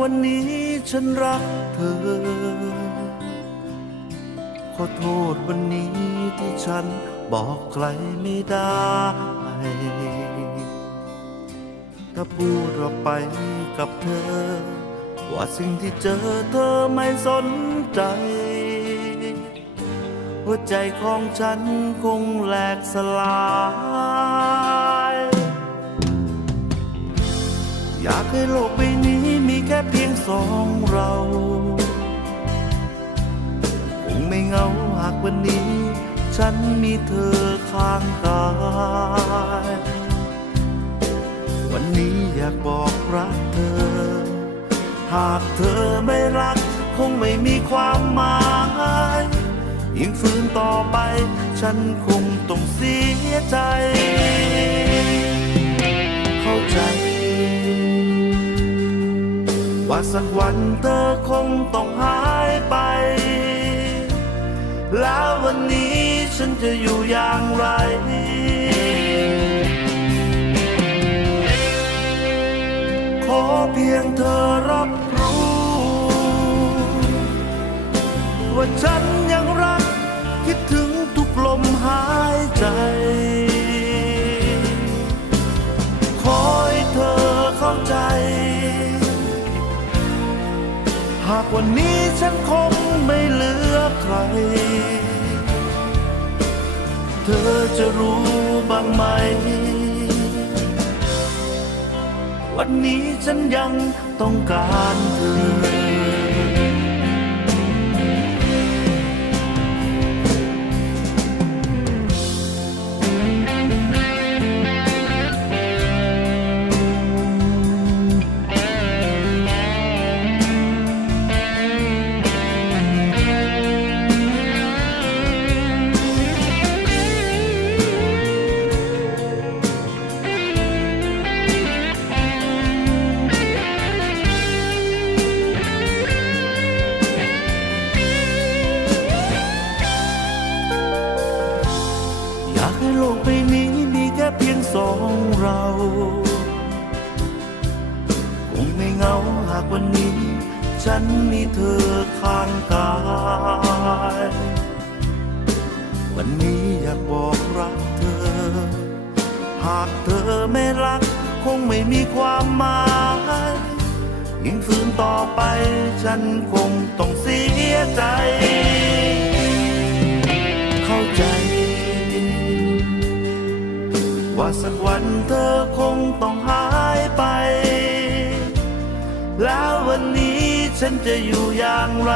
วันนี้ฉันรักเธอ ขอโทษวันนี้ที่ฉันบอกใครไม่ได้ ถ้าพูดออกไปกับเธอ ว่าสิ่งที่เจอเธอไม่สนใจ หัวใจของฉันคงแหลกสลาย อยากให้โลกใบนี้มีแค่เพียงสองเราคงไม่เหงาหากวันนี้ ฉันมีเธอข้างกายวันนี้อยากบอกรักเธอ หากเธอไม่รัก คงไม่มีความหมายยิ่งฝืนต่อไป ฉันคงต้องเสียใจ ว่าสักวันเธอคงต้องหายไป แล้ววันนี้ฉันจะอยู่อย่างไรขอเพียงเธอรับรู้ ว่าฉันากวันนี้ฉันคงไม่เหลือใคร เธอจะรู้บ้างไหม วันนี้ฉันยังต้องการเธอ คงไม่เหงาหากวันนี้ ฉันมีเธอข้างกาย วันนี้อยากบอกรักเธอ หากเธอไม่รัก คงไม่มีความหมายยิ่งฝืนต่อไปฉันคงต้องเสียใจ ฉันจะอยู่อย่างไร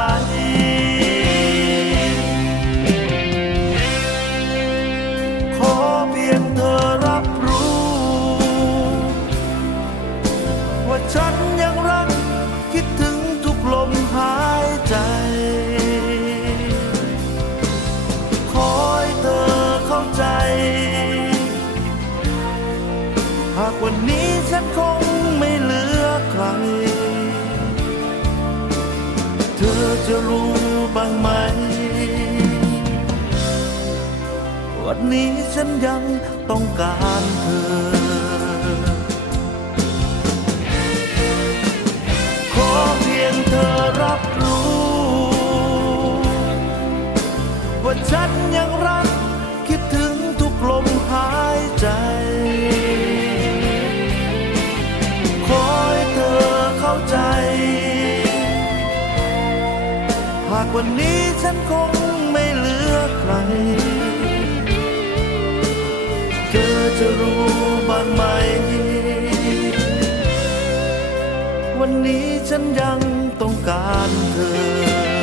ขอเพียงเธอรับรู้ ว่าฉันยังรักคิดถึงทุกลมหายใจขอให้เธอเข้าใจ หากวันนี้ฉันคงไม่เหลือใคร จะรู้บ้างไหม วันนี้ฉันยังต้องการเธอ ขอเพียงเธอรับรู้ ว่าฉันยังรัก หากวันนี้ฉันคงไม่เหลือใคร เธอจะรู้บ้างไหม วันนี้ฉันยังต้องการเธอ